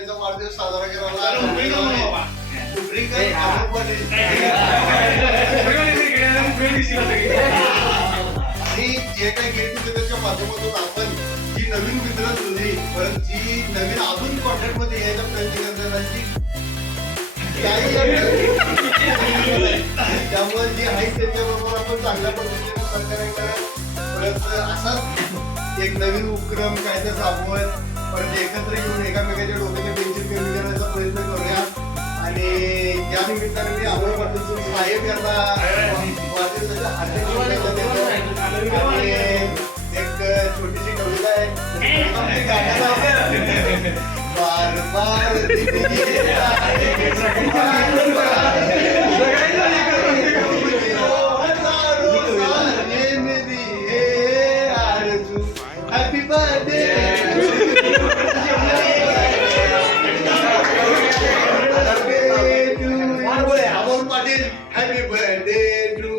यांचा वाढदिवस साजरा केला. आणि जे काही गेट टुगेदरच्या माध्यमातून आपण जी नवीन मित्र जुळली, परत जी नवीन अजून कॉन्टॅक्ट मध्ये यायचा प्रयत्न करण्याची त्यामुळे जी आहे त्याच्याबरोबर आपण चांगल्या पद्धतीने सहकार्य करा. परत असाच एक नवीन उपक्रम काय तर राबवत परत एकत्र येऊन एकामेकाच्या डोक्याचे टेन्शन कमी करण्याचा प्रयत्न करूया. आणि त्या निमित्ताने मी अमोल पाटील साहेब यांना वाढदिवसाच्या हार्दिक शुभेच्छा देतो. आणि एक छोटीशी कविता आहे, बार बार happy birthday Amol Patil, happy birthday to.